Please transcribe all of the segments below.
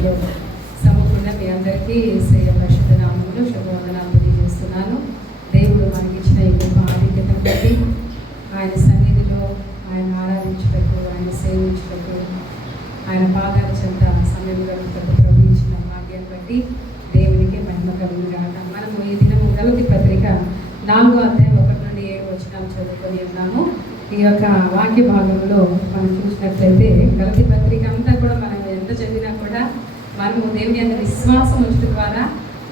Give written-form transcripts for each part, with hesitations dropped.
సన్నిధిలో సమకూడిన మీ అందరికీ యేసయ్య పరిశుద్ధ నామములో శుభవందనాలు తెలియజేస్తున్నాను. దేవుడు మనకిచ్చిన ఈ గొప్ప ఆధిక్యతను బట్టి ఆయన సన్నిధిలో ఆయన ఆరాధించుటకు, ఆయన సేవించుటకు, ఆయన పాదాల చెంత సమయం గడుపుటకు ప్రవహించిన భాగ్యాన్ని బట్టి దేవునికి మహిమ కలుగుగాక. మనము ఈ దినము గలతీ పత్రిక 4వ అధ్యాయం 1 నుండి 7 వచనాలు చదువుకొని ఉన్నాము. ఈ యొక్క వాక్య భాగంలో మనం చూసినట్లయితే గలతీ పత్రిక అంతా కూడా మనం ఎంత చదివినా కూడా మనము దేవుని యందు విశ్వాసం ఉంచడం ద్వారా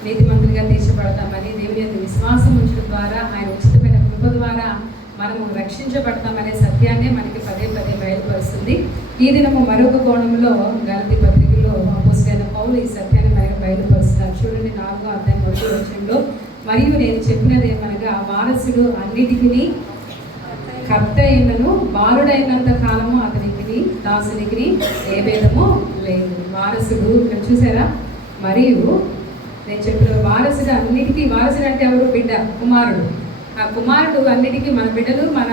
నీతిమంతులుగా తీర్చబడతామని, దేవుని యందు విశ్వాసం ఉంచడం ద్వారా ఆయన ఉచితమైన కృప ద్వారా మనము రక్షించబడతామనే సత్యాన్ని మనకి పదే పదే బయలుపరుస్తుంది. ఈ దినము మరొక కోణంలో గలతీ పత్రికలో అపోస్తలుడైన పౌలు ఈ సత్యాన్ని మనకి బయలుపరుస్తున్నారు. చూడండి 4వ అధ్యాయం 1వ వచనంలో, మరియు నేను చెప్పినది ఏమనగా వారసుడు అన్నిటికీ కర్త అయినను బాలుడైనంత కాలము అతనికి దాసునికి ఏ భేదము లేదు. వారసుడు ఇక్కడ చూసారా? మరియు నేను చెప్పిన వారసుడు అన్నిటికీ, వారసుడు అంటే ఎవరు? బిడ్డ, కుమారుడు. ఆ కుమారుడు అన్నిటికీ, మన బిడ్డలు మన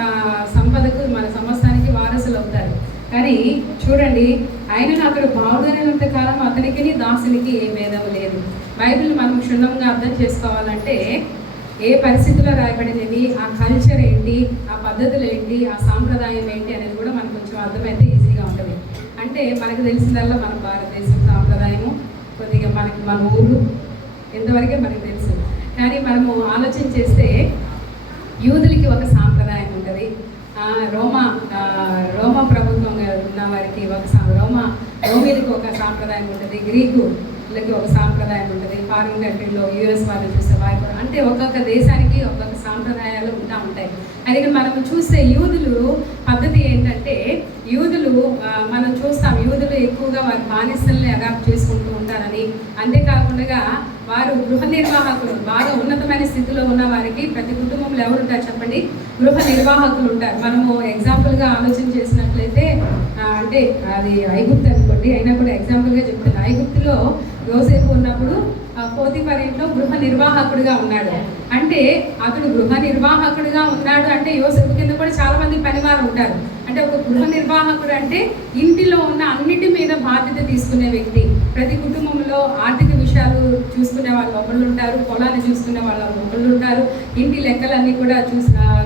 సంపదకు మన సమస్తానికి వారసులు అవుతారు. కానీ చూడండి, ఆయనను అక్కడ బాలుడైనంత కాలం అతనికి దాసునికి ఏ భేదం లేదు. బైబిల్ మనం క్షుణ్ణంగా అర్థం చేసుకోవాలంటే ఏ పరిస్థితుల్లో రాయబడినవి, ఆ కల్చర్ ఏంటి, ఆ పద్ధతులు ఏంటి, ఆ సాంప్రదాయం ఏంటి అనేది కూడా మనకు కొంచెం అర్థమైతే ఈజీగా ఉంటుంది. అంటే మనకు తెలిసిందల్లా మన భారతదేశం సాంప్రదాయము, కొద్దిగా మనకి మన ఊరు ఎంతవరకే మనకు తెలుసు. కానీ మనము ఆలోచన చేస్తే యూదులకి ఒక సాంప్రదాయం ఉంటుంది, రోమా ప్రభుత్వం ఉన్న వారికి ఒక రోమీలకి ఒక సాంప్రదాయం ఉంటుంది, గ్రీకులకి ఒక సాంప్రదాయం ఉంటుంది, ఫారిన్ కంట్రీలో యుఎస్ వాళ్ళు చూస్తే వారి అంటే ఒక్కొక్క దేశానికి ఒక్కొక్క సాంప్రదాయాలు ఉంటాయి. అది మనం చూస్తే యూదులు పద్ధతి ఏంటంటే, యూదులు మనం చూస్తాం యూదులు ఎక్కువగా వారి బానిసల్ని అడాప్ట్ చేసుకుంటూ ఉంటారని. అంతేకాకుండా వారు గృహ నిర్వాహకులు, బాగా ఉన్నతమైన స్థితిలో ఉన్న వారికి ప్రతి కుటుంబంలో ఎవరు ఉంటారు చెప్పండి? గృహ నిర్వాహకులు ఉంటారు. మనము ఎగ్జాంపుల్గా ఆలోచన చేసినట్లయితే, అంటే అది ఐగుప్తు అనుకోండి, అయినా కూడా ఎగ్జాంపుల్గా చెప్తాను. ఐగుప్తులో యోసేపు ఉన్నప్పుడు పోతిఫర్ ఇంట్లో గృహ నిర్వాహకుడిగా ఉన్నాడు. అంటే అతడు గృహ నిర్వాహకుడిగా ఉన్నాడు అంటే యోసేపు కింద కూడా చాలా మంది పనివారు ఉంటారు. అంటే ఒక గృహ నిర్వాహకుడు అంటే ఇంటిలో ఉన్న అన్నిటి మీద బాధ్యత తీసుకునే వ్యక్తి. ప్రతి కుటుంబంలో ఆర్థిక విషయాలు చూసుకునే వాళ్ళు ఒకళ్ళు ఉంటారు, పొలాన్ని చూసుకునే వాళ్ళు ఒకళ్ళు ఉంటారు, ఇంటి లెక్కలన్నీ కూడా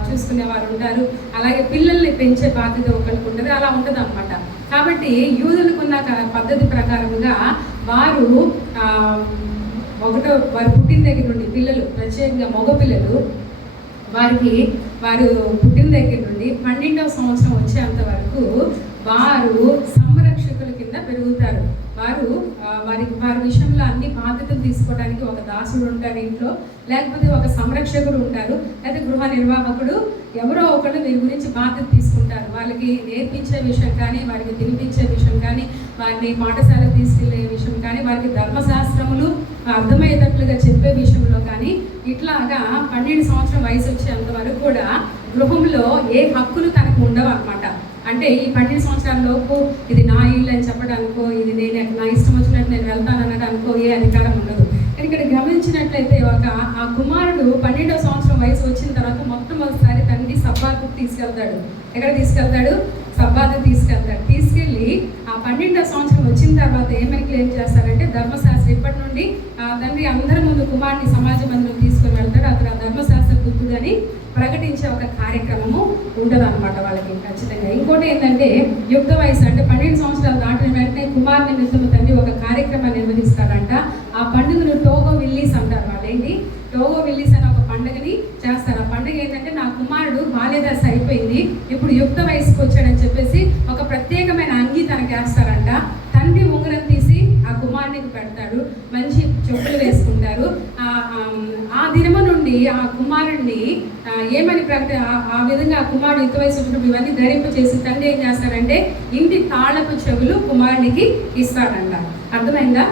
చూసుకునే వారు ఉంటారు, అలాగే పిల్లల్ని పెంచే బాధ్యత ఒకరికి ఉంటుంది. అలా ఉంటుంది అనమాట. కాబట్టి యూదులకున్న పద్ధతి ప్రకారంగా వారు వారు పుట్టిన దగ్గర నుండి పిల్లలు, ప్రత్యేకంగా మగపిల్లలు, వారు పుట్టిన దగ్గర నుండి 12వ సంవత్సరం వచ్చేంత వరకు వారు సంరక్షకుల కింద పెరుగుతారు. వారి విషయంలో అన్ని బాధ్యతలు తీసుకోవడానికి ఒక దాసుడు ఉంటాడు ఇంట్లో, లేకపోతే ఒక సంరక్షకుడు ఉంటారు, లేకపోతే గృహ నిర్వాహకుడు ఎవరో ఒకళ్ళు వీరి గురించి బాధ్యత తీసుకుంటారు. వాళ్ళకి నేర్పించే విషయం కానీ, వారికి తినిపించే విషయం కానీ, వారిని పాఠశాలకు తీసుకెళ్లే విషయం కానీ, వారికి ధర్మశాస్త్రములు అర్థమయ్యేటట్లుగా చెప్పే విషయంలో కానీ, ఇట్లాగా 12 సంవత్సరం వయసు వచ్చేంత వరకు కూడా గృహంలో ఏ హక్కులు తనకు ఉండవు అనమాట. అంటే ఈ 12 సంవత్సరాల లోపు ఇది నా ఇల్లు అని చెప్పడానికో, ఇది నా ఇష్టం వచ్చినట్టు నేను వెళ్తాను అనడానికో ఏ అధికారం ఉండదు. కానీ ఇక్కడ గమనించినట్లయితే ఆ కుమారుడు 12వ సంవత్సరం వయసు వచ్చిన తర్వాత మొట్టమొదటిసారి తండ్రి సబ్బాతుకు తీసుకెళ్తాడు. ఎక్కడ తీసుకెళ్తాడు? సబ్బాతు తీసుకెళ్తాడు. తీసుకెళ్ళి ఆ 12వ సంవత్సరం వచ్చిన తర్వాత ఏమని క్లెయిమ్ చేస్తారంటే, ధర్మశాస్త్రం ఇప్పటి నుండి ఆ తండ్రి అందరి ముందు కుమారుని సమాజ మందిరం తీసుకొని వెళ్తాడు. అతను ఆ ధర్మశాస్త్ర బుద్ధుడని ప్రకటించే ఒక కార్యక్రమము ఉంటుంది అనమాట వాళ్ళకి ఖచ్చితంగా. ఇంకోటి ఏంటంటే, యుక్త వయసు అంటే 12 సంవత్సరాలు దాటిన వెంటనే కుమారుని నిమిత్తం తండ్రి ఒక కార్యక్రమాన్ని నిర్వహిస్తాడంట. ఆ పండుగను టోగో విల్లీస్ అంటారు. వాళ్ళేంటి టోగో విల్లీస్ అని ఒక పండుగని చేస్తారు. ఆ పండుగ ఏంటంటే, నా కుమారుడు బాల్యదశ అయిపోయింది, ఇప్పుడు యుక్త వయసుకు వచ్చాడని చెప్పేసి ఒక ప్రత్యేకమైన అంగీ తనకు వేస్తారంట. తండ్రి ఉంగరం తీసి ఆ కుమారునికి పెడతాడు, మంచి చెప్పులు వేసుకుంటారు. ఆ దినము నుండి ఆ కుమారుడిని ఏమని ఆ విధంగా ఆ కుమారుడు యుక్త వయసు వచ్చినప్పుడు ఇవన్నీ ధరింపు చేసి తండ్రి ఏం చేస్తాడంటే, ఇంటి తాళపు చెవులు కుమారునికి ఇస్తాడంట. అర్థమైందా?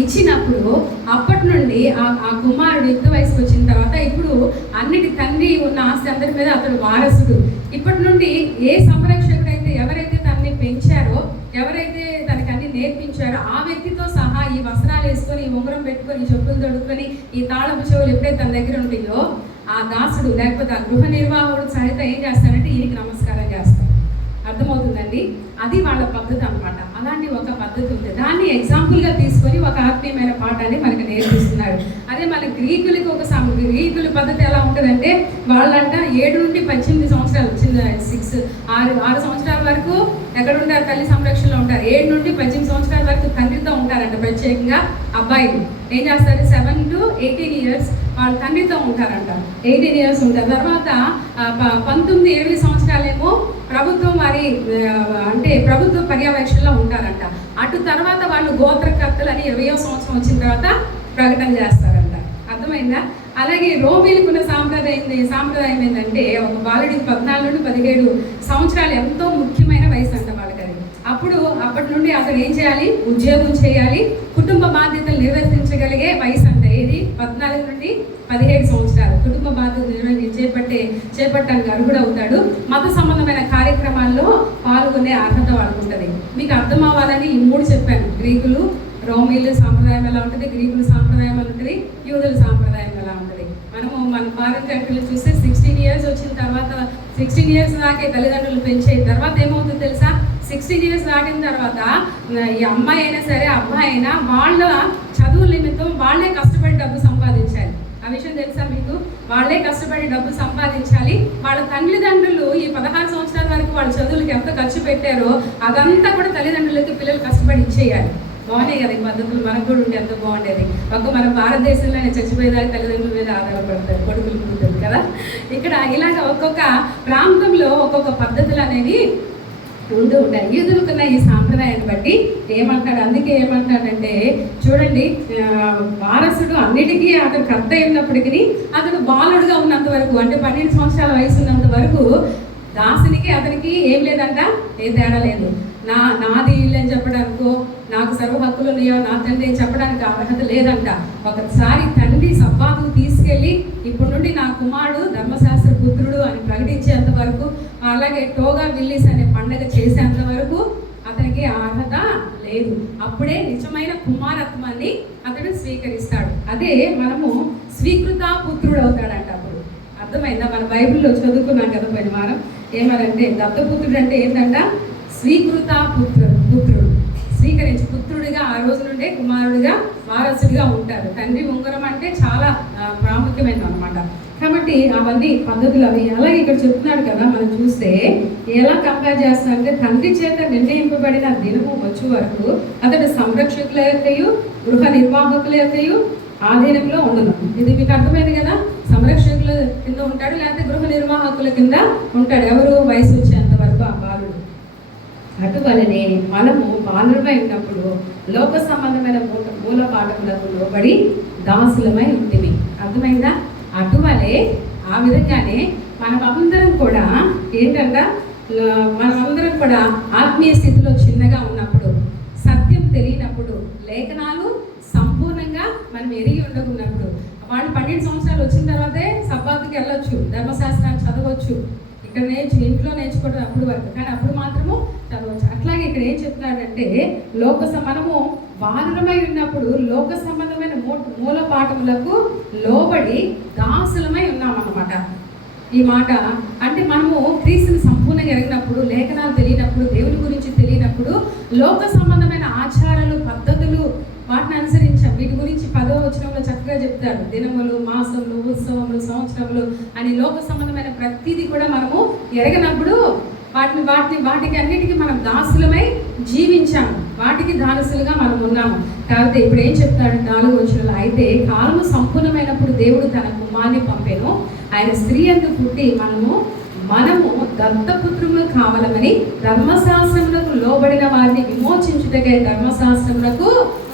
ఇచ్చినప్పుడు అప్పటి నుండి ఆ కుమారుడు యుక్త వయసుకు వచ్చిన తర్వాత ఇప్పుడు అన్నిటి తండ్రి ఉన్న ఆస్తి అందరి మీద అతడు వారసుడు. ఇప్పటి నుండి ఏ సంరక్షకుడైతే ఎవరైతే తనని పెంచారో, ఎవరైతే తనకి అన్ని నేర్పించారో ఆ వ్యక్తితో సహా ఈ వస్త్రాలు వేసుకొని, ఈ ఉంగరం పెట్టుకొని, చెప్పులు తొడుక్కొని, ఈ తాళపు చెవులు ఎప్పుడైతే తన దగ్గర ఉంటాయో ఆ దాసుడు లేకపోతే ఆ గృహ నిర్వాహకుడు సహిత ఏం చేస్తారంటే ఈయనకి నమస్కారం చేస్తారు. అర్థమవుతుందండి? అది వాళ్ళ పద్ధతి అనమాట. అలాంటి ఒక పద్ధతి ఉంది. దాన్ని ఎగ్జాంపుల్గా పాఠాన్ని మనకు నేర్పిస్తున్నాడు. అదే మన గ్రీకులకి గ్రీకుల పద్ధతి ఎలా ఉంటుందంటే వాళ్ళంట 7 నుండి 18 సంవత్సరాలు, చిన్న 6 సంవత్సరాల వరకు ఎక్కడ ఉంటారు, తల్లి సంరక్షణలో ఉంటారు. 7 నుండి 18 సంవత్సరాల వరకు తండ్రితో ఉంటారంట. ప్రత్యేకంగా అబ్బాయిలు ఏం చేస్తారు, 7 to 18 years వాళ్ళు తండ్రితో ఉంటారంట. 18 years ఉంటారు. తర్వాత 19-20 సంవత్సరాలేమో ప్రభుత్వం వారి అంటే ప్రభుత్వ పర్యవేక్షణలో ఉంటారంట. అటు తర్వాత వాళ్ళు గోత్రకర్తలు అని 20వ సంవత్సరం వచ్చిన తర్వాత ప్రకటన చేస్తారంట. అర్థమైందా? అలాగే రోమీలకున్న సాంప్రదాయం ఏంటంటే ఒక బాలుడికి 14 నుండి 17 సంవత్సరాలు ఎంతో ముఖ్యమైన వయసు అంట వాళ్ళకి. అప్పటి నుండి అతడు ఏం చేయాలి, ఉద్యోగం చేయాలి, కుటుంబ బాధ్యతలు నిర్వర్తించగలిగే వయసు అంట. ఏది 14 నుండి 17 సంవత్సరాలు కుటుంబ బాధ్యతలు చేపట్టడానికి అర్హుడవుతాడు. మత సంబంధమైన కార్యక్రమాల్లో పాల్గొనే అర్హత వాళ్ళకు ఉంటుంది. మీకు అర్థం అవ్వాలని ఈ 3 చెప్పాను. గ్రీకులు రోమీల సాంప్రదాయం ఎలా ఉంటుంది, గ్రీకుల సాంప్రదాయం ఎలా ఉంటుంది, యూదుల సాంప్రదాయం ఎలా ఉంటుంది. మన ఫారెన్ కంట్రీలో చూస్తే 16 years వచ్చిన తర్వాత 16 years దాకే తల్లిదండ్రులు పెంచే తర్వాత ఏమవుతుందో తెలుసా, 16 years దాటిన తర్వాత ఈ అమ్మాయి అయినా సరే అబ్బాయి అయినా వాళ్ళ చదువు నిమిత్తం వాళ్ళే కష్టపడి డబ్బు సంపాదించాలి. ఆ విషయం తెలుసా మీకు? వాళ్ళే కష్టపడి డబ్బు సంపాదించాలి. వాళ్ళ తల్లిదండ్రులు ఈ 16 సంవత్సరాల వరకు వాళ్ళ చదువులకి ఎంత ఖర్చు పెట్టారో అదంతా కూడా తల్లిదండ్రులకి పిల్లలు కష్టపడి ఇచ్చేయాలి. బాగున్నాయి కదా ఈ పద్ధతులు. మనకు కూడా ఉంటే ఎంతో బాగుండేది. మన భారతదేశంలోనే చచ్చిపోయేదానికి తల్లిదండ్రుల మీద ఆధారపడతారు, కొడుకులు కూతురు కదా. ఇక్కడ ఇలాగ ఒక్కొక్క ప్రాంతంలో ఒక్కొక్క పద్ధతులు అనేవి ఉంటూ ఉంటాయి. యూదులకున్న ఈ సాంప్రదాయాన్ని బట్టి ఏమంటాడు, అందుకే ఏమంటాడంటే చూడండి, వారసుడు అన్నిటికీ అతను కర్త అయినప్పటికీ అతను బాలుడుగా ఉన్నంత వరకు, అంటే 12 సంవత్సరాల వయసు ఉన్నంత వరకు దాసునికి అతనికి ఏం లేదంట, ఏ తేడా లేదు. నాది ఇల్లు అని చెప్పడానికో, నాకు సర్వ హక్కులు ఉన్నాయో నా తండ్రి అని చెప్పడానికి అర్హత లేదంట. ఒకసారి తండ్రి సబ్బాతుకు తీసుకెళ్ళి ఇప్పుడు నుండి నా కుమారుడు ధర్మశాస్త్ర పుత్రుడు అని ప్రకటించేంత వరకు, అలాగే టోగా విల్లిస్ అనే పండగ చేసేంత వరకు అతనికి అర్హత లేదు. అప్పుడే నిజమైన కుమారత్వాన్ని అతడు స్వీకరిస్తాడు. అదే మనము స్వీకృత పుత్రుడు అవుతాడంట. అప్పుడు అర్థమైందా? మన బైబిల్లో చదువుకున్నాం కదా పోయిన వారం. ఏమనంటే దత్తపుత్రుడు అంటే ఏంటంట, స్వీకృత పుత్రుడు. స్వీకరించి పుత్రుడిగా ఆ రోజు నుండే కుమారుడిగా వారసుడిగా ఉంటారు. తండ్రి ఉంగరం అంటే చాలా ప్రాముఖ్యమైనది అనమాట. కాబట్టి అవన్నీ పద్ధతులు అవి. అలాగే ఇక్కడ చెప్తున్నాడు కదా, మనం చూస్తే ఎలా కంపేర్ చేస్తారంటే తండ్రి చేత నిర్ణయింపబడిన దినము వచ్చే వరకు అతడు సంరక్షకుల యొక్కయు గృహ నిర్వాహకుల యొక్కయు ఆధీనంలో ఉండదు. ఇది మీకు అర్థమైంది కదా. సంరక్షకుల కింద ఉంటాడు, లేకపోతే గృహ నిర్వాహకుల కింద ఉంటాడు. ఎవరు? వయసు వచ్చేంత వరకు ఆ బాలుడు. అటువలనే మనము బాలురమై ఉన్నప్పుడు లోక సంబంధమైన మూల పాఠములకు లోబడి దాసులమై ఉంటుంది. అర్థమైందా? అటువలే ఆ విధంగానే మనమందరం కూడా మనమందరం కూడా ఆత్మీయ స్థితిలో చిన్నగా ఉన్నప్పుడు, సత్యం తెలియనప్పుడు, లేఖనాలు సంపూర్ణంగా మనం ఎరిగి ఉండకున్నప్పుడు, వాళ్ళు 12 సంవత్సరాలు వచ్చిన తర్వాతే సబ్బాతుకి వెళ్ళొచ్చు, ధర్మశాస్త్రాన్ని చదవచ్చు. ఇక్కడ ఇంట్లో నేర్చుకోవడం అప్పుడు వరకు, కానీ అప్పుడు మాత్రము చదవచ్చు. అట్లాగే ఇక్కడ ఏం చెప్తున్నాడంటే మనము బాలురమై ఉన్నప్పుడు లోక సంబంధమైన మూల పాఠములకు లోబడి దాసులమై ఉన్నామన్నమాట. ఈ మాట అంటే మనము క్రీస్తుని సంపూర్ణంగా ఎరిగినప్పుడు, లేఖనాలు తెలియనప్పుడు, దేవుని గురించి తెలియనప్పుడు, లోక సంబంధమైన ఆచారాలు పద్ధతులు వాటిని అనుసరించాం. వీటి గురించి 10వ వచనంలో చక్కగా చెప్తారు. దినములు, మాసములు, ఉత్సవములు, సంవత్సరములు అని లోక సంబంధమైన ప్రతిదీ కూడా మనము ఎరగనప్పుడు వాటికి అన్నిటికీ మనం దాసులమై జీవించాము, వాటికి దాసులుగా మనం ఉన్నాము. కాబట్టి ఇప్పుడు ఏం చెప్తాడు 4వ వచనంలో, అయితే కాలము సంపూర్ణమైనప్పుడు దేవుడు తన కుమారుని పంపెను, ఆయన స్త్రీ యందు పుట్టి మనము దత్తపుత్రులు కావాలని ధర్మశాస్త్రములకు లోబడిన వారిని విమోచించుటకే ధర్మశాస్త్రములకు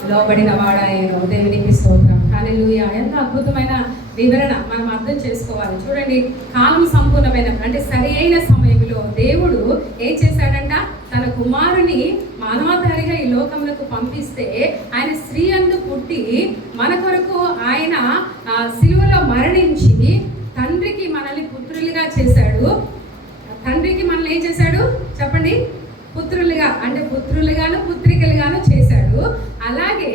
లోబడిన వాడాయను. దేవునికి స్తోత్రం. హల్లెలూయా. ఎంత అద్భుతమైన వివరణ మనం అర్థం చేసుకోవాలి. చూడండి, కాలం సంపూర్ణమైన అంటే సరి అయిన సమయంలో దేవుడు ఏం చేశాడంట, తన కుమారుని మానవధారిగా ఈ లోకములకు పంపిస్తే ఆయన స్త్రీ యందు పుట్టి మన కొరకు ఆయన సిలువలో మరణించి తండ్రికి మనల్ని పుత్రులుగా చేశాడు. తండ్రికి మనల్ని ఏం చేశాడు చెప్పండి? పుత్రులుగా, అంటే పుత్రులుగాను పుత్రికలుగాను చేశాడు. అలాగే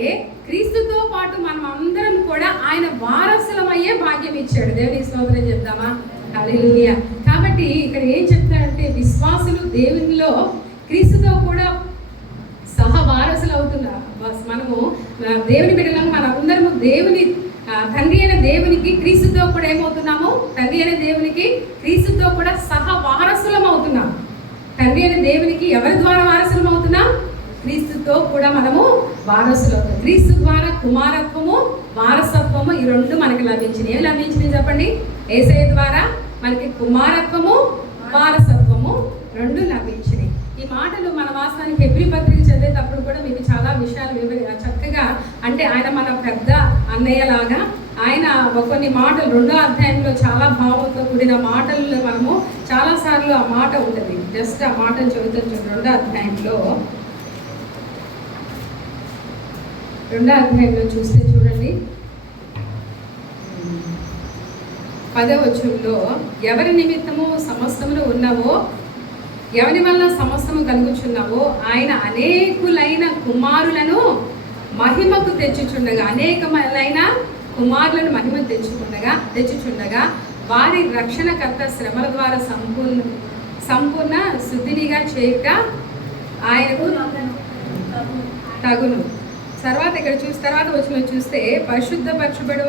క్రీస్తుతో పాటు మనం అందరం కూడా ఆయన వారసులమయ్యే భాగ్యం ఇచ్చాడు. దేవునికి స్తోత్రం చెప్తామా? హల్లెలూయా. కాబట్టి ఇక్కడ ఏం చెప్తాడంటే విశ్వాసులు దేవునిలో క్రీస్తుతో కూడా సహవారసులు అవుతున్నాం. మనము దేవుని బిడ్డలను మనందరము దేవుని తండ్రి అయిన దేవునికి క్రీస్తుతో కూడా ఏమవుతున్నాము? తండ్రి అయిన దేవునికి క్రీస్తుతో కూడా వారసులం అవుతున్నాం. తండ్రి అయిన దేవునికి ఎవరి ద్వారా వారసులం అవుతున్నాం? క్రీస్తుతో కూడా మనము వారసులు అవుతాం. క్రీస్తు ద్వారా కుమారత్వము, వారసత్వము ఈ రెండు మనకి లభించినాయి. ఏమి లభించినాయి చెప్పండి? యేసయ్య ద్వారా మనకి కుమారత్వము, వారసత్వము రెండు లభించినాయి. ఈ మాటలు మన వాస్తవానికి హెబ్రీ పత్రిక చదివేటప్పుడు కూడా మీకు చాలా విషయాలు చక్కగా, అంటే ఆయన మన పెద్ద అన్నయ్యలాగా ఆయన కొన్ని మాటలు 2వ అధ్యాయంలో చాలా భావంతో కూడిన మాటల్లో మనము చాలాసార్లు ఆ మాట ఉంటుంది. జస్ట్ ఆ మాటలు చదువుతాం. 2వ అధ్యాయంలో చూస్తే చూడండి, 10వ వచనంలో ఎవరి నిమిత్తము సమస్తములు ఉన్నావో, ఎవరి వల్ల సమస్తము కలుగుచున్నావో ఆయన అనేకులైన కుమారులను మహిమకు తెచ్చుచుండగా, అనేకమైన కుమారులను మహిమ తెచ్చుచుండగా వారి రక్షణకర్త శ్రమల ద్వారా సంపూర్ణ శుద్ధినిగా చేయక ఆయనకు తగును. తర్వాత వచనం చూస్తే పరిశుద్ధపరచబడు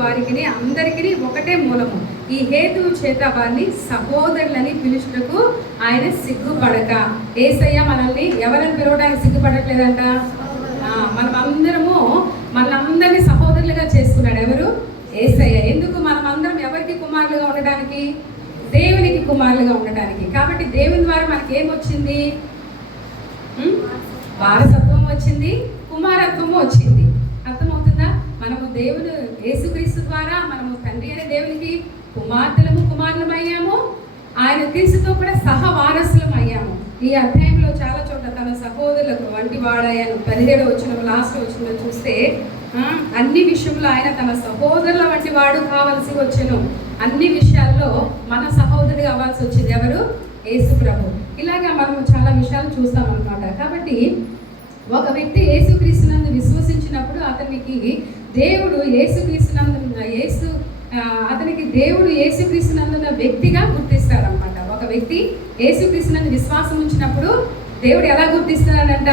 వారికి అందరికీ ఒకటే మూలము. ఈ హేతువు చేత వారిని సహోదరులని పిలుచుటకు ఆయన సిగ్గుపడక. యేసయ్య మనల్ని ఎవరిని పిలవడానికి సిగ్గుపడట్లేదంట. మనలందరినీ సహోదరులుగా చేసుకున్నాడు. ఎవరు? యేసయ్య. ఎందుకు? మనమందరం ఎవరికి కుమారులుగా ఉండడానికి? దేవునికి కుమారులుగా ఉండడానికి. కాబట్టి దేవుని ద్వారా మనకి ఏమొచ్చింది? వారసత్వం వచ్చింది, కుమారత్వము వచ్చింది. అర్థమవుతుందా? మనము దేవుడు యేసుక్రీస్తు ద్వారా మనము తండ్రి అనే దేవునికి కుమారులం అయ్యాము. ఆయన క్రీస్తుతో కూడా సహవారసులం అయ్యాము. ఈ అధ్యాయంలో చాలా చోట్ల తన సహోదరులకు వంటి వాడాయను 17వ వచనం లాస్ట్ వచనంలో చూస్తే అన్ని విషయంలో ఆయన తన సహోదరుల వంటి వాడు కావాల్సి వచ్చెను. అన్ని విషయాల్లో మన సహోదరుడు అవ్వాల్సి వచ్చింది. ఎవరు? యేసు ప్రభు. ఇలాగా మనము చాలా విషయాలు చూస్తాం అన్నమాట. కాబట్టి ఒక వ్యక్తి యేసుక్రీస్తునందు విశ్వసించినప్పుడు అతనికి దేవుడు యేసుక్రీస్తునందున్న వ్యక్తిగా గుర్తిస్తాడనమాట. ఒక వ్యక్తి యేసుక్రీస్తునందు విశ్వాసం ఉంచినప్పుడు దేవుడు ఎలా గుర్తిస్తున్నాడంట?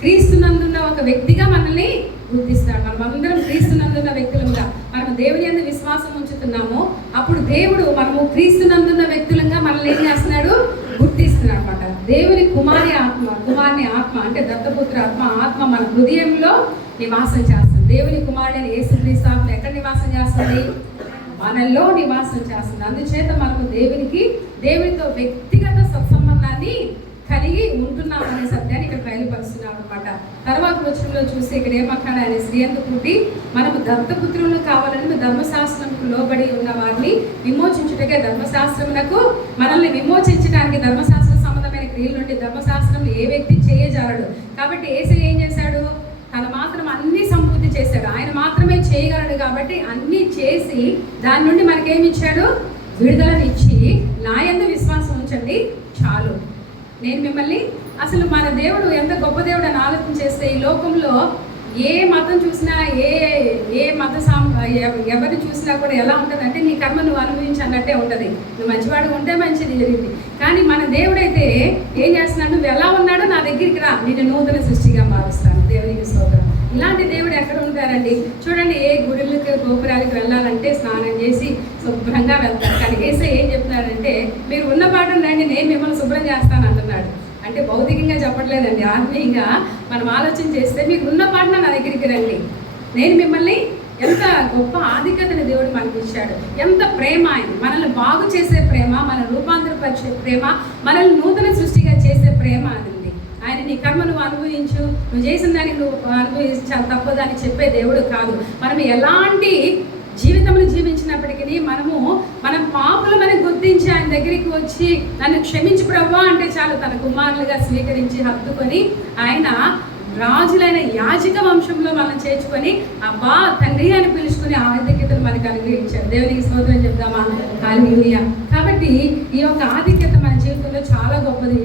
క్రీస్తునందున్న ఒక వ్యక్తిగా మనల్ని గుర్తిస్తాడు. మనం అందరం క్రీస్తునందున్న వ్యక్తులుగా మనము దేవుని యందు విశ్వాసం ఉంచుతున్నాము. అప్పుడు దేవుడు మనము క్రీస్తునందున్న వ్యక్తులుగా మనల్ని ఏం చేస్తున్నాడు? గుర్తిస్తున్నాడు అనమాట. దేవుని కుమారుని ఆత్మ అంటే దత్తపుత్ర ఆత్మ మన హృదయంలో నివాసం చేస్తుంది. దేవుని కుమారుడైన యేసుక్రీస్తు ఆత్మ ఎక్కడ నివాసం చేస్తుంది? మనల్లో నివాసం చేస్తుంది. అందుచేత మనము దేవునితో వ్యక్తిగత సత్సంబంధాన్ని కలిగి ఉంటున్నాం అనే సత్యాన్ని ఇక్కడ బయలుపరుస్తున్నాం అనమాట. తర్వాత వచనంలో చూస్తే ఇక్కడ ఏమక్కడ ఆయన స్త్రీ అందు పుట్టి మనము దత్తపుత్రులను కావాలని ధర్మశాస్త్రంకు లోబడి ఉన్న వారిని విమోచించుటకే ధర్మశాస్త్రమునకు మనల్ని విమోచించడానికి ధర్మశాస్త్ర సంబంధమైన క్రియల నుండి ధర్మశాస్త్రం ఏ వ్యక్తి చేయజాలడు. కాబట్టి యేసయ్య ఏం చేశాడు? తను మాత్రం అన్ని సంపూర్తి చేశాడు. ఆయన మాత్రమే చేయగలడు. కాబట్టి అన్ని చేసి దాని నుండి మనకేమి ఇచ్చాడు? విడుదలనిచ్చి నా యందు విశ్వాసం ఉంచండి చాలు, నేను మిమ్మల్ని అసలు మన దేవుడు ఎంత గొప్ప దేవుడు అని ఆలోచన చేస్తే ఈ లోకంలో ఏ మతం చూసినా ఏ మత ఎవరిని చూసినా కూడా ఎలా ఉంటుంది అంటే నీ కర్మ నువ్వు అనుభవించి అన్నట్టే ఉంటుంది. నువ్వు మంచివాడు ఉంటే మంచిది జరిగింది. కానీ మన దేవుడైతే ఏం చేస్తున్నాడు? నువ్వు ఎలా ఉన్నాడో నా దగ్గరికి రా, నేను నూతన సృష్టిగా మారుస్తాను. దేవునికి స్తోత్రం. ఇలాంటి దేవుడు ఎక్కడ ఉంటారండి? చూడండి, ఏ గుడిలకి గోపురాలకు వెళ్ళాలంటే స్నానం చేసి శుభ్రంగా వెళ్తారు. కానీ యేసయ్య ఏం చెప్తున్నాడంటే మీరు ఉన్న పాటు రండి, నేను మిమ్మల్ని శుభ్రం చేస్తాను అంటున్నాడు. అంటే భౌతికంగా చెప్పట్లేదండి, ఆత్మీయంగా మనం ఆలోచన చేస్తే మీరు ఉన్న పాటున నా దగ్గరికి రండి, నేను మిమ్మల్ని. ఎంత గొప్ప ఆధిక్యతని దేవుడు మనకి ఇచ్చాడు. ఎంత ప్రేమ ఆయన! మనల్ని బాగు చేసే ప్రేమ, మనల్ని రూపాంతరపరిచే ప్రేమ, మనల్ని నూతన సృష్టిగా చేసే ప్రేమ అనేది. ఆయన నీ కర్మ నువ్వు అనుభవించు, నువ్వు చేసిన దానికి నువ్వు అనుభవించాలి తప్పదని చెప్పే దేవుడు కాదు. మనం ఎలాంటి జీవితమును జీవించినప్పటికీ మనం పాపులమని గుర్తించి ఆయన దగ్గరికి వచ్చి నన్ను క్షమించి ప్రభువా అంటే చాలు, తన కుమారులుగా స్వీకరించి హత్తుకొని ఆయన రాజులైన యాజక వంశంలో మనం చేర్చుకొని అబ్బా తండ్రి అని పిలుచుకుని ఆధిక్యతను మనకు అనుగ్రహించారు. దేవునికి స్తోత్రం చెప్దామా? హల్లెలూయా. కాబట్టి ఈ యొక్క ఆధిక్యత మన జీవితంలో చాలా గొప్పది.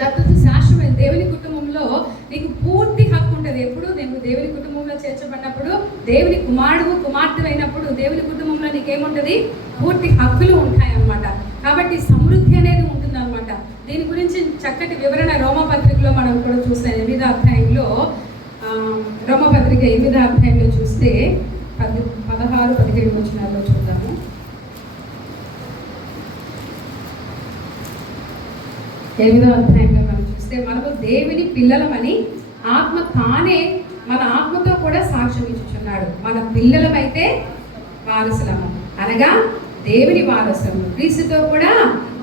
దత్తత శాశ్వతమైన దేవుని కుటుంబంలో నీకు పూర్తి హక్కు ఉంటుంది. ఎప్పుడు దేవుని కుటుంబంలో చేర్చబడినప్పుడు, దేవుని కుమారుడు కుమార్తె అయినప్పుడు దేవుని కుటుంబంలో నీకేముంటుంది? పూర్తి హక్కులు ఉంటాయన్నమాట. కాబట్టి సమృద్ధి అనేది ఉంటుందన్నమాట. దీని గురించి చక్కటి వివరణ రోమపత్రికలో మనం కూడా చూస్తాం. 8వ అధ్యాయంలో రోమపత్రిక 8వ అధ్యాయంలో చూస్తే 16-17 వచనాల్లో చూద్దాము. 8వ అధ్యాయంలో మనం చూస్తే, మనకు దేవుని పిల్లలమని ఆత్మ తానే మన ఆత్మతో కూడా సాక్ష్యం ఇచ్చుచున్నాడు. మన పిల్లలమైతే వారసులము, అనగా దేవుని వారసులము, క్రీస్తుతో కూడా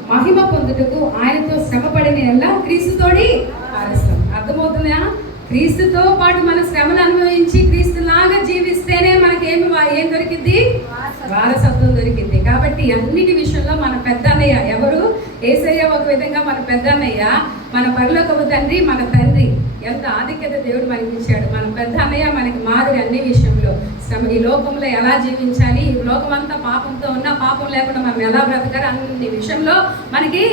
మహిమ పొందుటకు ఆయనతో శ్రమపడిన ఎలా క్రీస్తుతోడి వారసులం. అర్థమవుతుందా? క్రీస్తుతో పాటు మన శ్రమను అనుభవించి క్రీస్తులాగా జీవిస్తేనే మనకి ఏం దొరికింది? వారసత్వం దొరికింది. కాబట్టి అన్నిటి విషయంలో మన పెద్దన్నయ్య ఎవరు? యేసయ్య ఒక విధంగా మన పెద్దన్నయ్య, మన పరలోకపు తండ్రి, మన తండ్రి. ఎంత ఆధిక్యత దేవుడు మనకి ఇచ్చాడు. మన పెద్ద అన్నయ్య మనకి మాదిరి అన్ని విషయంలో. ఈ లోకంలో ఎలా జీవించాలి, ఈ లోకం అంతా పాపంతో ఉన్నా పాపం లేకుండా మనం ఎలా బ్రతకాలి అన్ని విషయంలో మనకి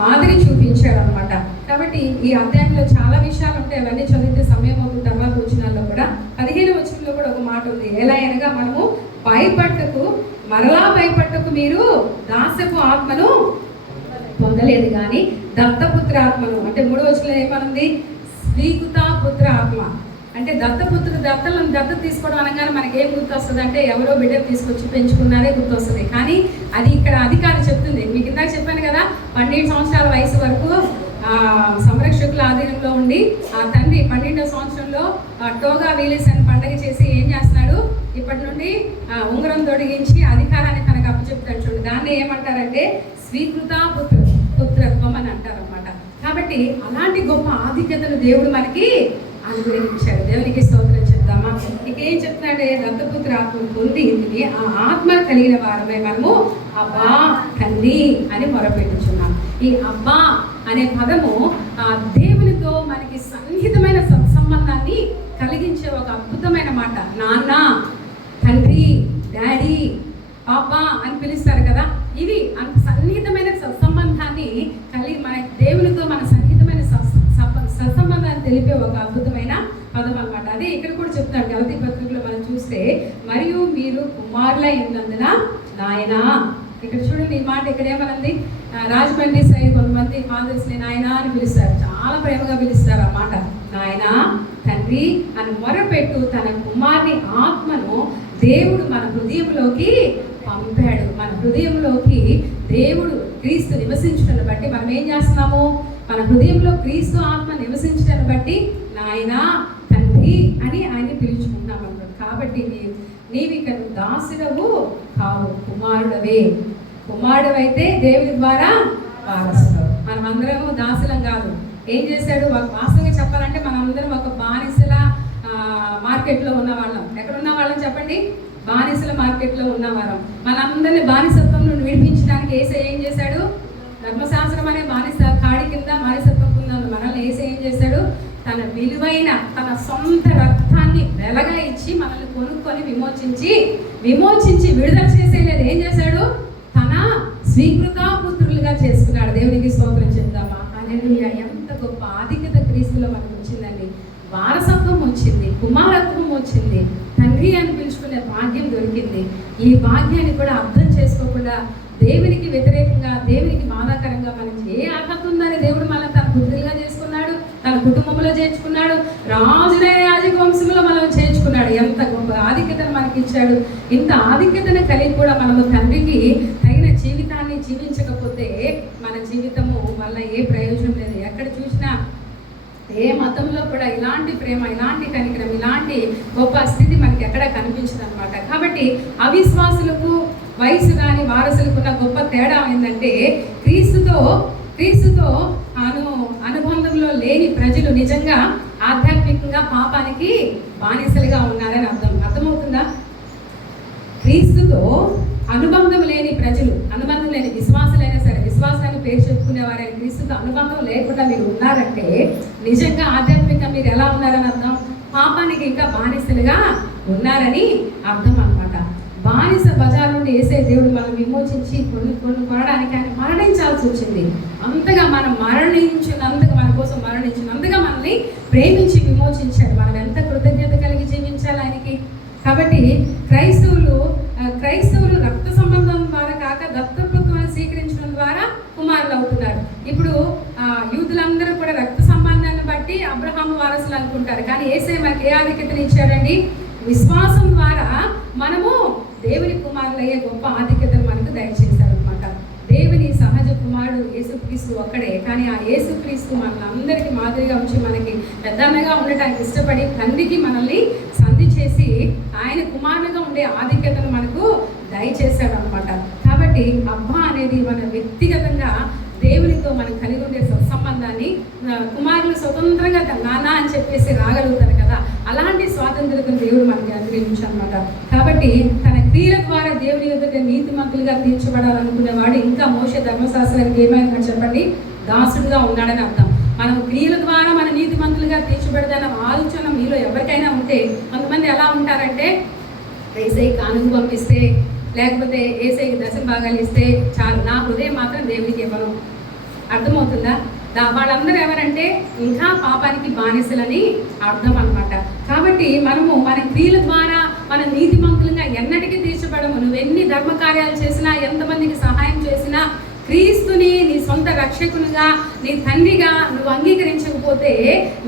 మాదిరి చూపించాడు అనమాట. కాబట్టి ఈ అధ్యాయంలో చాలా విషయాలు ఉంటాయి. అవన్నీ చదివితే సమయం అవుతుంది. తర్వాత వచనాల్లో కూడా 15వ వచనంలో కూడా ఒక మాట ఉంది. ఎలా అనగా, మనము భయపట్టకు, మరలా భయపట్టకు, మీరు దాసపు ఆత్మను పొందలేదు కానీ దత్తపుత్ర ఆత్మను. అంటే 3వ వచనంలో ఏమనుంది? స్వీకృత పుత్ర ఆత్మ. అంటే దత్తపుత్రుడు దత్త తీసుకోవడం అనగానే మనకి ఏం గుర్తొస్తుంది అంటే, ఎవరో బిడ్డను తీసుకొచ్చి పెంచుకున్నారే గుర్తొస్తుంది. కానీ అది ఇక్కడ అధికారి చెప్తుంది. మీకు ఇందాక చెప్పాను కదా, 12 సంవత్సరాల వయసు వరకు సంరక్షకుల ఆధీనంలో ఉండి ఆ తండ్రి 12వ సంవత్సరంలో టోగా వీలేసని పండగ చేసి ఏం చేస్తున్నాడు? ఇప్పటి నుండి ఉంగరం తొడిగించి అధికారాన్ని తనకు అప్పచెప్తాడు. చూడు, దాన్ని ఏమంటారంటే స్వీకృత పుత్రత్వం అని అంటారన్నమాట. కాబట్టి అలాంటి గొప్ప ఆధిక్యతను దేవుడు మనకి అనుగ్రహించాడు. దేవునికి స్తోత్రం చెప్తామా? ఇక ఏం చెప్తున్నాడే? దత్తపుత్ర ఆత్మ పొంది ఆ ఆత్మ కలిగిన వారమే మనము అబ్బా తండ్రి అని మొరపెట్టుచున్నాం. ఈ అబ్బా అనే పదము దేవునితో మనకి సన్నిహితమైన సత్సంబంధాన్ని కలిగించే ఒక అద్భుతమైన మాట. నాన్న, తండ్రి, డాడీ, పాపా అని పిలుస్తారు కదా. ఇవి అంత సన్నిహితమైన సత్సంబంధాన్ని కలిగి మన దేవునితో మన సన్నిహితమైన సత్సంబంధాన్ని తెలిపే ఒక అద్భుతమైన పదం అన్నమాట. అదే ఇక్కడ కూడా చెప్తాడు గలతీ పత్రికలో మనం చూస్తే, మరియు మీరు కుమారులై ఉన్నందున నాయనా. ఇక్కడ చూడండి ఈ మాట ఇక్కడ ఏమనుంది? రాజమండ్రి సైడ్ కొంతమంది ఫాదర్స్ని నాయనా అని పిలుస్తారు. చాలా ప్రేమగా పిలుస్తారు ఆ మాట. నాయనా, తండ్రి అని మొరపెట్టు తన కుమారుని ఆత్మను దేవుడు మన హృదయంలోకి పంపాడు. మన హృదయంలోకి దేవుడు క్రీస్తు నివసించడాన్ని బట్టి మనం ఏం చేస్తున్నాము? మన హృదయంలో క్రీస్తు ఆత్మ నివసించడాన్ని బట్టి నాయనా, తండ్రి అని ఆయన్ని పిలుచుకుంటున్నాం అన్నమాట. కాబట్టి నీవి ఇక దాసుడవు కావు, కుమారుడవే. కుమారుడవైతే దేవుని ద్వారా వారసుడు. మనమందరము దాసులం కాదు. ఏం చేశాడు? వాస్తవంగా చెప్పాలంటే మనందరం ఒక బానిసల మార్కెట్లో ఉన్న వాళ్ళం. ఎక్కడ ఉన్న వాళ్ళం చెప్పండి? బానిసల మార్కెట్లో ఉన్నవారం. మనందరినీ బానిసత్వం నుండి విడిపించడానికి యేసయ్య ఏం చేశాడు? ధర్మశాస్త్రం అనే బానిస కాడి కింద బానిసత్వం కింద మనల్ని యేసయ్య ఏం చేశాడు? తన విలువైన తన సొంత రక్తాన్ని వెలగా ఇచ్చి మనల్ని కొనుక్కొని విమోచించి విడుదల చేసేలేదు. ఏం చేశాడు? తన స్వీకృత పుత్రులుగా చేసుకున్నాడు. దేవునికి స్తోత్రం చెప్తామా? హల్లెలూయా! ఎంత గొప్ప ఆధిక్యత క్రీస్తులో మనకు వచ్చిందండి. వారసత్వం వచ్చింది, కుమారత్వం వచ్చింది, తండ్రి అని పిలుచుకునే భాగ్యం దొరికింది. ఈ భాగ్యాన్ని కూడా అర్థం చేసుకోకుండా దేవునికి వ్యతిరేకంగా, దేవునికి బాధాకరంగా మనకి ఏ అర్హత ఉందని దేవుడు మనం తన పుత్రులుగా చేసుకున్నాడు, తన కుటుంబంలో చేర్చుకున్నాడు, రాజులైన యాజక వంశంలో మనం చేర్చుకున్నాడు. ఎంత గొప్ప ఆధిక్యతను మనకి ఇచ్చాడు. ఇంత ఆధిక్యతను కలిగి కూడా మనము తండ్రికి తగిన జీవితాన్ని జీవించకపోతే మన జీవితము వల్ల ఏ ప్రయోజనం లేదు. ఎక్కడ చూసినా ఏ మతంలో కూడా ఇలాంటి ప్రేమ, ఇలాంటి కనికరం, ఇలాంటి గొప్ప స్థితి మనకి ఎక్కడ కనిపించదు అనమాట. కాబట్టి అవిశ్వాసులకు వయసు కాని వారసులకు ఉన్న గొప్ప తేడా ఏంటంటే, క్రీస్తుతో అనుబంధంలో లేని ప్రజలు నిజంగా ఆధ్యాత్మికంగా పాపానికి బానిసలుగా ఉన్నారని అర్థమవుతుందా? క్రీస్తుతో అనుబంధం లేని ప్రజలు, అనుబంధం లేని విశ్వాసులైనా సరే, విశ్వాసాన్ని పేరు చెప్పుకునేవారైనా క్రీస్తుతో అనుబంధం లేకుండా మీరు ఉన్నారంటే నిజంగా ఆధ్యాత్మికంగా మీరు ఎలా ఉన్నారని అర్థం? పాపానికి ఇంకా బానిసలుగా ఉన్నారని అర్థం అన్నమాట. బానిస బజార్ నుండి వేసే దేవుడు మనం విమోచించి కొన్ని కొనడానికి ఆయన మరణించాల్సి వచ్చింది. అంతగా మనం మరణించినంతగా, మన కోసం మరణించినంతగా మనల్ని ప్రేమించి విమోచించాడు. మనం ఎంత కృతజ్ఞత కలిగి కాబట్టి క్రైస్తవులు రక్త సంబంధం ద్వారా కాక దత్తపుత్వాన్ని స్వీకరించడం ద్వారా కుమారులు అవుతున్నారు. ఇప్పుడు యూదులందరూ కూడా రక్త సంబంధాన్ని బట్టి అబ్రహాము వారసులు అనుకుంటారు, కానీ యేసయ్య మనకి ఏ ఆధిక్యతను ఇచ్చాడండి? విశ్వాసం ద్వారా మనము దేవుని కుమారులయ్యే గొప్ప ఆధిక్యతను మనకు దయచేశారు అనమాట. దేవుని సహజ కుమారుడు యేసుక్రీస్తు ఒక్కడే, కానీ ఆ యేసుక్రీస్తు మనల్ని అందరికీ మాదిరిగా ఉంచి మనకి పెద్దగా ఉండటానికి ఇష్టపడి తండ్రికి మనల్ని సంధి చేసి ఆయన కుమారులుగా ఉండే ఆధిక్యతను మనకు దయచేశాడు అనమాట. కాబట్టి అబ్బా అనేది మన వ్యక్తిగతంగా దేవునితో మనం కలిగి ఉండే సత్సంబంధాన్ని కుమారులు స్వతంత్రంగా నానా అని చెప్పేసి రాగలుగుతారు కదా, అలాంటి స్వాతంత్రతను దేవుడు మనకి అనుగ్రహించాలన్నమాట. కాబట్టి తన క్రియల ద్వారా దేవుని ఎదుట నీతిమంతులుగా తీర్చబడాలనుకునేవాడు ఇంకా మోషే ధర్మశాస్త్రానికి ఏమైనా చెప్పండి, దాసుడుగా ఉన్నాడని అర్థం. మనం క్రియల ద్వారా మన నీతిమంతులుగా తీర్చబడదన్న ఆలోచన మీలో ఎవరికైనా ఉంటే, కొంతమంది ఎలా ఉంటారంటే ఏసై కానుక పంపిస్తే లేకపోతే ఏసైకి దశమ భాగాలు ఇస్తే చాలు, నా హృదయం మాత్రం దేవునికి ఇవ్వను. అర్థమవుతుందా? వాళ్ళందరూ ఎవరంటే ఇంకా పాపానికి బానిసలని అర్థం అనమాట. కాబట్టి మనము మన క్రియల ద్వారా మన నీతిమంతులుగా ఎన్నటికీ తీర్చబడము. నువ్వెన్ని ధర్మకార్యాలు చేసినా, ఎంతమందికి సహాయం చేసినా, క్రీస్తుని నీ సొంత రక్షకునిగా నీ తండ్రిగా నువ్వు అంగీకరించకపోతే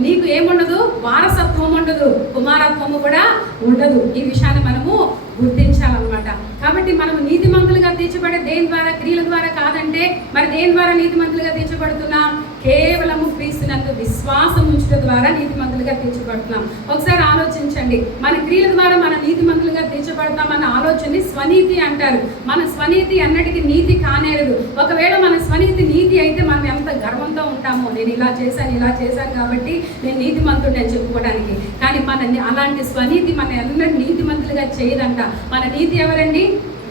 నీకు ఏముండదు? వారసత్వం ఉండదు, కుమారత్వము కూడా ఉండదు. ఈ విషయాన్ని మనము గుర్తించాలన్నమాట. కాబట్టి మనము నీతిమంతులుగా తీర్చబడే దేని ద్వారా? క్రియల ద్వారా కాదంటే మరి దేని ద్వారా నీతిమంతులుగా తీర్చబడుతున్నాం? కేవలము క్రీస్తునందు విశ్వాసం ఉంచడం ద్వారా నీతిమంతులుగా తీర్చబడుతున్నాం. ఒకసారి ఆలోచించండి, మన క్రియల ద్వారా మన నీతిమంతులుగా తీర్చబడతామన్న ఆలోచనని స్వనీతి అంటారు. మన స్వనీతి అన్నటికీ నీతి కానేరదు. ఒకవేళ మన స్వనీతి నీతి అయితే మనం ఎంత గర్వంతో ఉంటామో, నేను ఇలా చేశాను కాబట్టి నేను నీతిమంతుడిని అని చెప్పుకోవడానికి. కానీ అలాంటి స్వనీతి మన ఎన్నడూ నీతిమంతులుగా చేయదంట. మన నీతి ఎవరండి?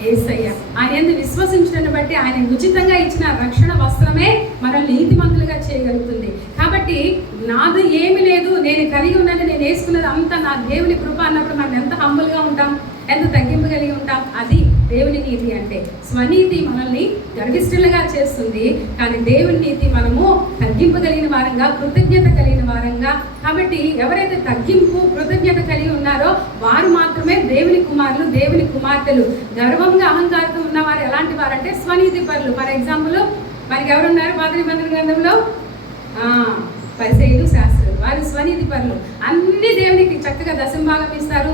యేసయ్య. ఆయన ఎందుకు విశ్వసించడాన్ని బట్టి ఆయన ఉచితంగా ఇచ్చిన రక్షణ వస్త్రమే మనల్ని నీతిమంతులుగా చేయగలుగుతుంది. కాబట్టి నాది ఏమి లేదు, నేను కలిగి ఉన్నది, నేను వేసుకున్నది అంతా నా దేవుని కృప అన్నప్పుడు మనం ఎంత హంబుల్గా ఉంటాం, ఎంత తగ్గింపు కలిగి ఉంటాం. అది దేవుని నీతి అంటే. స్వనీతి మనల్ని గర్విష్ఠులుగా చేస్తుంది, కానీ దేవుని నీతి మనము తగ్గింపు కలిగిన వారంగా, కృతజ్ఞత కలిగిన వారంగా. కాబట్టి ఎవరైతే తగ్గింపు కృతజ్ఞత కలిగి ఉన్నారో వారు మాత్రమే దేవుని కుమారులు, దేవుని కుమార్తెలు. గర్వంగా అహంకారంతో ఉన్నవారు ఎలాంటి వారంటే స్వనీతి పరులు. ఫర్ ఎగ్జాంపుల్ మనకి ఎవరున్నారు పాత నిబంధన గ్రంథంలో? పరిసయ్యులు, శాస్త్రులు. వారు స్వనీతి పరులు. అన్ని దేవునికి చక్కగా దశమ భాగం ఇస్తారు,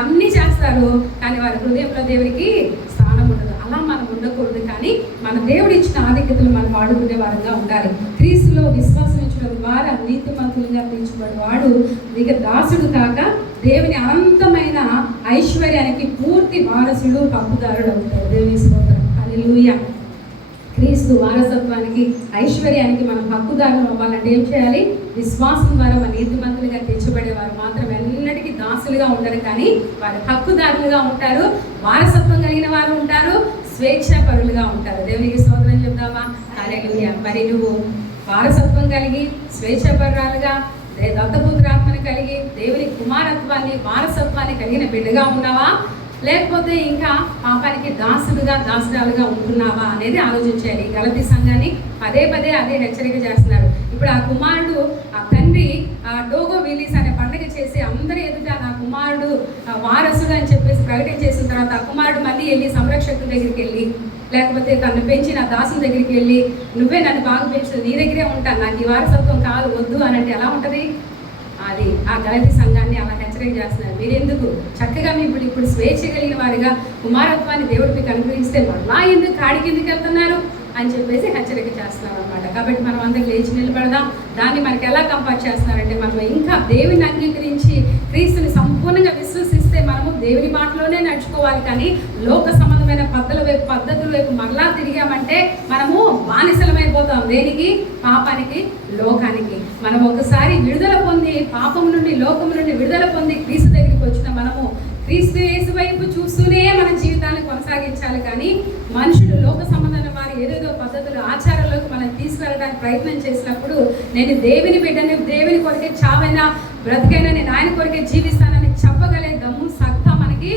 అన్ని చేస్తారు, కానీ వారి హృదయంలో దేవునికి స్థానం ఉండదు. అలా మనం ఉండకూడదు. కానీ మన దేవుడు ఇచ్చిన ఆధిక్యతలు మనం వాడుకునే వారంగా ఉండాలి. క్రీస్తులో విశ్వాసం ఇచ్చడం ద్వారా నీతిమంతులుగా తీర్చబడి వాడు ఇక దాసుడు కాక దేవుని అనంతమైన ఐశ్వర్యానికి పూర్తి వారసుడు, హక్కుదారుడు అవుతాడు. దేవుని స్తోత్రం. హల్లెలూయా. క్రీస్తు వారసత్వానికి, ఐశ్వర్యానికి మనం హక్కుదారులు అవ్వాలంటే ఏం చేయాలి? విశ్వాసం ద్వారా మన నీతిమంతులుగా తీర్చబడే వారు మాత్రం ఎన్నటికీ దాసులుగా ఉండరు, కానీ వారు హక్కుదారులుగా ఉంటారు, వారసత్వం కలిగిన వారు ఉంటారు, స్వేచ్ఛాపరులుగా ఉంటారు. దేవునికి స్తోత్రం చెప్దామా? హల్లెలూయా. మరి నువ్వు వారసత్వం కలిగి స్వేచ్ఛాపరురాలుగా, దత్తపుత్రాత్మని కలిగి దేవుని కుమారత్వాన్ని, వారసత్వాన్ని కలిగిన బిడ్డగా ఉన్నావా, లేకపోతే ఇంకా పాపానికి దాసురాలుగా ఉంటున్నావా అనేది ఆలోచించాలి. గలతీ సంఘాన్ని పదే అదే హెచ్చరిక చేస్తున్నారు. ఇప్పుడు ఆ కుమారుడు, ఆ తండ్రి డోగో విలీస్ అనే పండుగ చేసి అందరి ఎదుట నా కుమారుడు వారసుడు అని చెప్పేసి ప్రకటించేసిన తర్వాత ఆ కుమారుడు మళ్ళీ వెళ్ళి సంరక్షకుల దగ్గరికి వెళ్ళి, లేకపోతే తను పెంచిన దాసుల దగ్గరికి వెళ్ళి, నువ్వే నన్ను బాగా పెంచుతుంది, నీ దగ్గరే ఉంటాను, నాకు ఈ వారసత్వం కాదు, వద్దు అని అంటే ఎలా ఉంటుంది? అది ఆ గలతీ సంఘాన్ని అలా హెచ్చరిక చేస్తున్నారు. మీరెందుకు చక్కగా ఇప్పుడు స్వేచ్ఛ కలిగిన వారిగా కుమారత్వాన్ని దేవుడు మీకు అనుగ్రహిస్తే మళ్ళా ఎందుకు కాడికి ఎందుకు వెళ్తున్నారు అని చెప్పేసి హెచ్చరిక చేస్తున్నారు అనమాట. కాబట్టి మనం అందరికి లేచి నిలబడదాం. దాన్ని మనకి ఎలా కంపేర్ చేస్తున్నారంటే, మనం ఇంకా దేవుని అంగీకరించి క్రీస్తుని సంపూర్ణంగా విశ్వసిస్తే మనము దేవుని మాటలోనే నడుచుకోవాలి. కానీ లోక సంబంధమైన పద్ధతుల వైపు మరలా తిరిగామంటే మనము బానిసలమైపోతాం. దేనికి? పాపానికి, లోకానికి. మనం ఒకసారి విడుదల పొంది, పాపం నుండి, లోకం నుండి విడుదల పొంది క్రీస్తు దగ్గరికి వచ్చిన మనము క్రీస్తు యేసు వైపు చూస్తూనే మన జీవితాన్ని కొనసాగించాలి. కానీ మనుషులు లోక సంబంధమైన వారు ఏదేదో పద్ధతులు, ఆచారాల్లోకి మనం తీసుకెళ్ళడానికి ప్రయత్నం చేసినప్పుడు, నేను దేవుని బిడ్డని, దేవుని కొరకే చావైనా బ్రతికైనా నేను ఆయన కొరకే జీవిస్తానని చెప్పగలే దమ్ము, సత్తా మనకి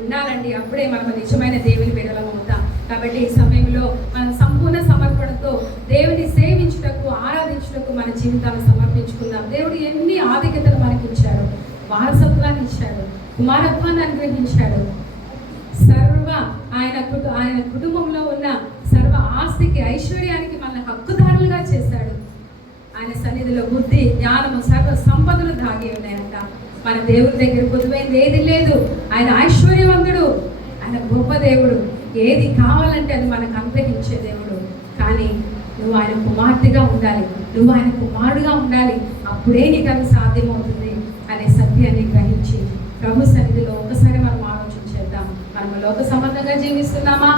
ఉండాలండి. అప్పుడే మనం నిజమైన దేవుని బిడ్డలం అవుతాం. కాబట్టి ఈ సమయంలో మనం సంపూర్ణ సమర్పణతో దేవుని సేవించుటకు, ఆరాధించుటకు మన జీవితాన్ని సమర్పించుకుందాం. దేవుడు ఎన్ని ఆధిక్యతలు మనకి ఇచ్చాడు, వారసత్వాన్ని ఇచ్చాడు, కుమారత్వం సర్వాన్ని అనుగ్రహించాడు. ఆయన కుటుంబంలో ఉన్న సర్వ ఆస్తికి, ఐశ్వర్యానికి మన హక్కుదారులుగా చేశాడు. ఆయన సన్నిధిలో బుద్ధి, జ్ఞానము, సర్వ సంపదలు దాగి ఉన్నాయంట. మన దేవుడి దగ్గర పొదువైంది ఏది లేదు. ఆయన ఐశ్వర్యవంతుడు, ఆయన గొప్ప దేవుడు. ఏది కావాలంటే అది మనకు అనుగ్రహించే దేవుడు. కానీ నువ్వు ఆయన కుమార్తెగా ఉండాలి, నువ్వు ఆయన కుమారుడుగా ఉండాలి. అప్పుడే నీకు అది సాధ్యమవుతుంది అనే సత్యాన్ని గ్రహించి ప్రభు సన్నిధిలో ఒకసారి మనం ఆలోచించేద్దాం. మనం లోక సంబంధంగా జీవిస్తున్నామా?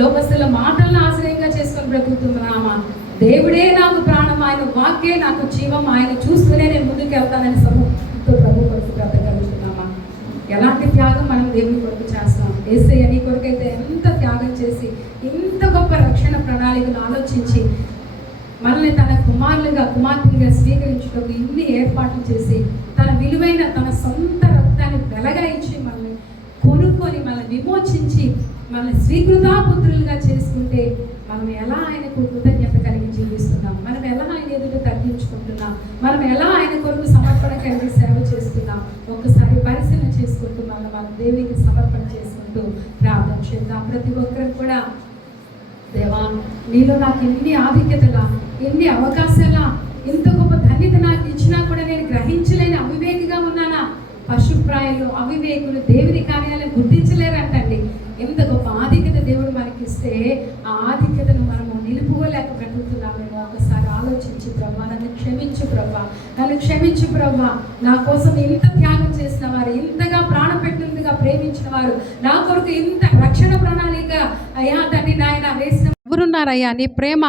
లోకస్తుల మాటలను ఆశ్రయంగా చేసుకొని బ్రతుకుతున్నామా? దేవుడే నాకు ప్రాణం, ఆయన వాక్యే నాకు జీవం, ఆయన చూస్తూనే నేను ముందుకు వెళ్తానని సమూహంతో ప్రభు కొరకు బ్రతకగలుగుతున్నామా? ఎలాంటి త్యాగం మనం దేవుని కొరకు చేస్తాం? యేసయ్య నీ కొరకైతే ఎంత త్యాగం చేసి ఇంత గొప్ప రక్షణ ప్రణాళికను ఆలోచించి మనల్ని తన కుమారులుగా, కుమార్తెలుగా స్వీకరించుటకు ఇన్ని ఏర్పాట్లు చేసి తన విలువైన తన సొంత రక్తాన్ని వెలగా ఇచ్చి మనల్ని కొనుక్కొని మనల్ని విమోచించి మనల్ని స్వీకృతాపుత్రులుగా చేసుకుంటే మనం ఎలా ఆయనకు కృతజ్ఞత కలిగి జీవిస్తున్నాం? మనం ఎలా ఆయన ఎదుట తగ్గించుకుంటున్నాం? మనం ఎలా ఆయన కొరకు సమర్పణ కలిగి సేవ చేస్తున్నాం? ఒక్కసారి పరిశీలన చేసుకుంటూ మన దేవునికి సమర్పణ చేసుకుంటూ ప్రార్థన చేద్దాం. ప్రతి ఒక్కరు కూడా, దేవా నీలో నాకు ఇన్ని ఆధిక్యతలా, ఎన్ని అవకాశాలా, ఇంత గొప్ప ధన్యత నాకు ఇచ్చినా కూడా నేను గ్రహించలేని అవివేకిగా ఉన్నానా? పశుప్రాయులు, అవివేకులు దేవుని కార్యాలను గుర్తించలేరంటండి. ఎంత గొప్ప ఆధిక్యత దేవుడు మనకి ఇస్తే ఆ ఆధిక్యతను మనము నిలుపుకోలేక బ్రతుకుతున్నామేమో ఒకసారి ఆలోచించి, ప్రభా నన్ను క్షమించు ప్రభా, నన్ను క్షమించు ప్రభా. నా కోసం ఇంత త్యాగం చేసిన వారు, ఇంతగా ప్రాణం పెట్టినందుగా ప్రేమించిన వారు, నా కొరకు ఇంత రక్షణ ప్రణాళిక అయ్యా తండ్రి నాయన వేసిన ఎవరున్నారయ్యా? నీ ప్రేమ